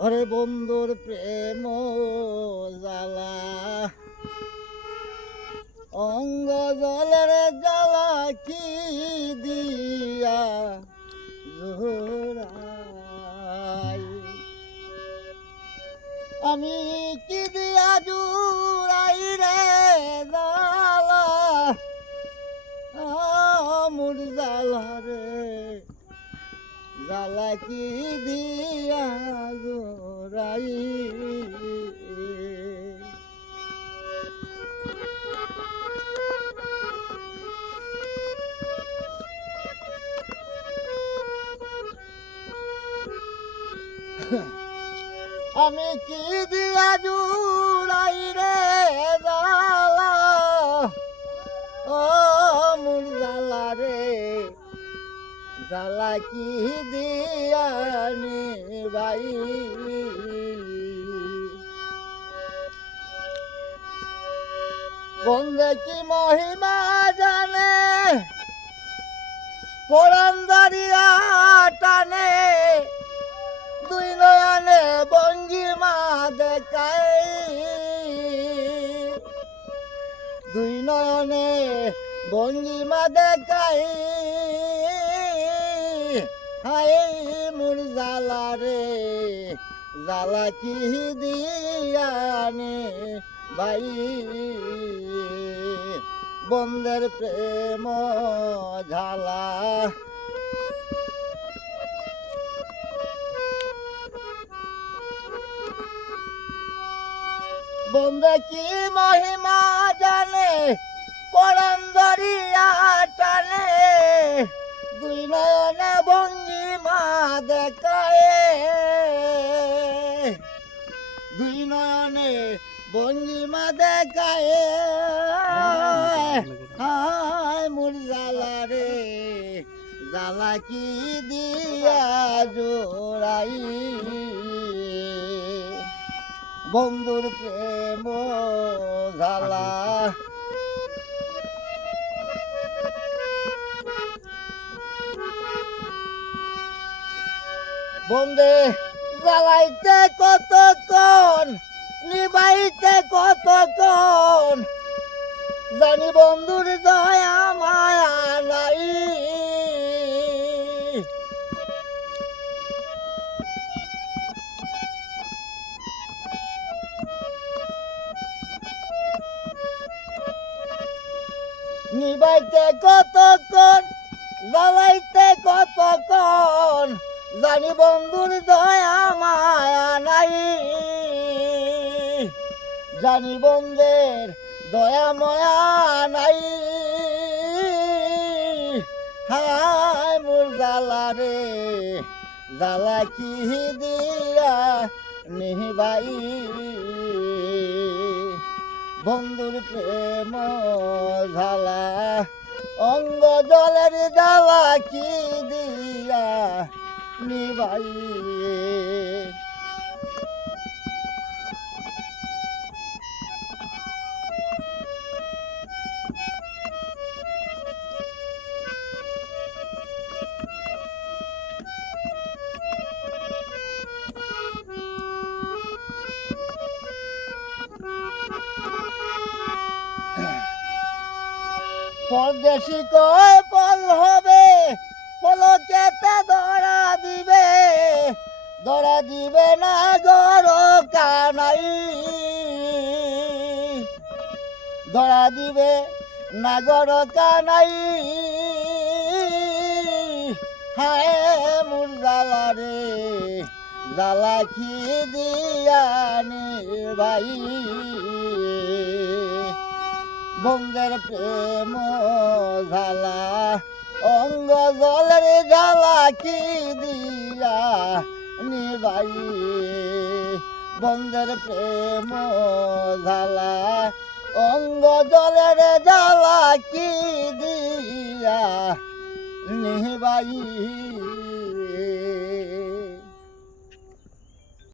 ওরে বন্ধুর প্রেম জ্বালা। অঙ্গ জলের জ্বালা কি দিয়া জোড়াই? আমি কি দিয়া জুড়াই রে জ্বালা? আমুর জ্বালা রে। জ্বালা কি আমি কি দিয়া জুড়াই রে জ্বালা ও মুর জ্বালা রে, জ্বালা কি দিয়া ভাই বন্ধে কি মহিমা জানে পরান দাঁড়িয়া টানে। দুই নয়নে ভঙ্গিমা দেখাই। দুই নয়নে ভঙ্গিমা দেখাই। হাই মুর জ্বালা রে, জ্বালা কি দিয়ানে ভাই? বন্ধের প্রেম ঝালা বন্ধে কি মহিমা জানে? দরিয়া টানে দুই নয়নে ভঙ্গিমা দেখায়। দুই নয়নে ভঙ্গিমা দেখায়। হায় মুর জ্বালা রে, জ্বালা কি দিয়া জোড়াই? বন্ধুর প্রেম জ্বালা বন্ধে জ্বালাইতে কতক্ষণ নিবাইতে কতক্ষণ? জানি বন্ধুর নিবাইতে কতক্ষণ, জ্বালাইতে কতক্ষণ, জানি বন্ধুর দয়া মায়া নাই। জানি বন্ধের দয়া মায়া নাই। হায় মোর জ্বালা রে, জ্বালা কি দিয়া নিবাই? বন্ধুর প্রেম ঝালা অঙ্গ জলের দাওয়া কি দিয়া নিবাই পরদেশি কয় পল হবে? পলকেতে ধরা দিবে। ধরা দিবে না গর কানাই। ধরা দিবে না গর কানাই। হায় মুর জ্বালা রে জ্বালা কি দিয়ানি ভাই। বন্ধের প্রেম ঝালা অঙ্গ জলের জ্বালা কি দিয়া নিবাই বন্ধের প্রেম ঝালা অঙ্গ জলের জ্বালা কি দিয়া নিবাই